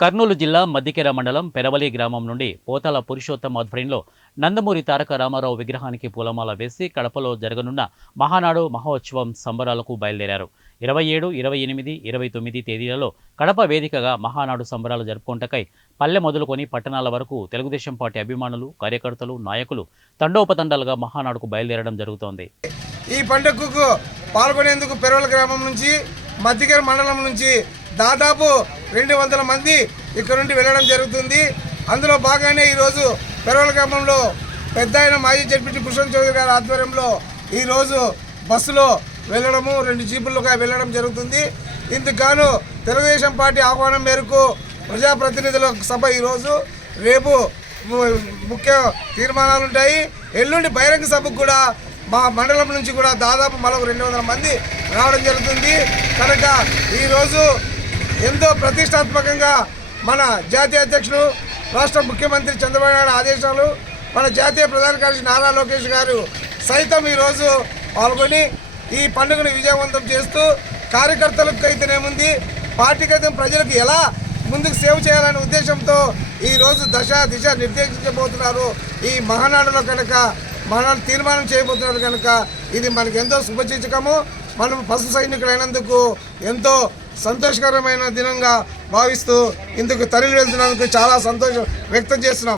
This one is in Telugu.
కర్నూలు జిల్లా మద్దికెర మండలం పెరవలి గ్రామం నుండి పోతాల పురుషోత్తం ఆధ్వర్యంలో నందమూరి తారక రామారావు విగ్రహానికి పూలమాల వేసి కడపలో జరగనున్న మహానాడు మహోత్సవం సంబరాలకు బయలుదేరారు. 27, 28, 29 తేదీలలో కడప వేదికగా మహానాడు సంబరాలు జరుపుకుంటకై పల్లె మొదలుకొని పట్టణాల వరకు తెలుగుదేశం పార్టీ అభిమానులు, కార్యకర్తలు, నాయకులు తండోపతండాలుగా మహానాడుకు బయలుదేరడం జరుగుతోంది. ఈ పండుగకు పాల్గొనేందుకు పెరవలి గ్రామం నుంచి మద్దికెర మండలం నుంచి దాదాపు 200 మంది ఇక్కడ నుండి వెళ్ళడం జరుగుతుంది. అందులో భాగంగానే ఈరోజు పెరవలి గ్రామంలో పెద్ద ఆయన మాజీ జడ్పీటీ కృష్ణ చౌదరి గారి ఆధ్వర్యంలో ఈరోజు బస్సులో వెళ్ళడము 2 జీపులుగా వెళ్ళడం జరుగుతుంది. ఇందుకు గాను తెలుగుదేశం పార్టీ ఆహ్వానం మేరకు ప్రజాప్రతినిధుల సభ ఈరోజు, రేపు ముఖ్య తీర్మానాలు ఉంటాయి. ఎల్లుండి బహిరంగ సభకు కూడా మా మండలం నుంచి కూడా దాదాపు మరొక 200 మంది రావడం జరుగుతుంది. కనుక ఈరోజు ఎంతో ప్రతిష్టాత్మకంగా మన జాతీయ అధ్యక్షులు, రాష్ట్ర ముఖ్యమంత్రి చంద్రబాబు నాయుడు ఆదేశాలు, మన జాతీయ ప్రధాన కార్యదర్శి నారా లోకేష్ గారు సైతం ఈరోజు పాల్గొని ఈ పండుగను విజయవంతం చేస్తూ కార్యకర్తలకు అయితేనేముంది, పార్టీకి అయితే ప్రజలకు ఎలా ముందుకు సేవ్ చేయాలనే ఉద్దేశంతో ఈరోజు దిశ నిర్దేశించబోతున్నారు. ఈ మహానాడులో కనుక మహానాడు తీర్మానం చేయబోతున్నారు కనుక ఇది మనకు ఎంతో శుభసూచకము. మనం పశు సైనికులైనందుకు ఎంతో సంతోషకరమైన దినంగా భావిస్తూ ఇందుకు తరలి వెళ్తున్నందుకు చాలా సంతోషం వ్యక్తం చేస్తున్నాం.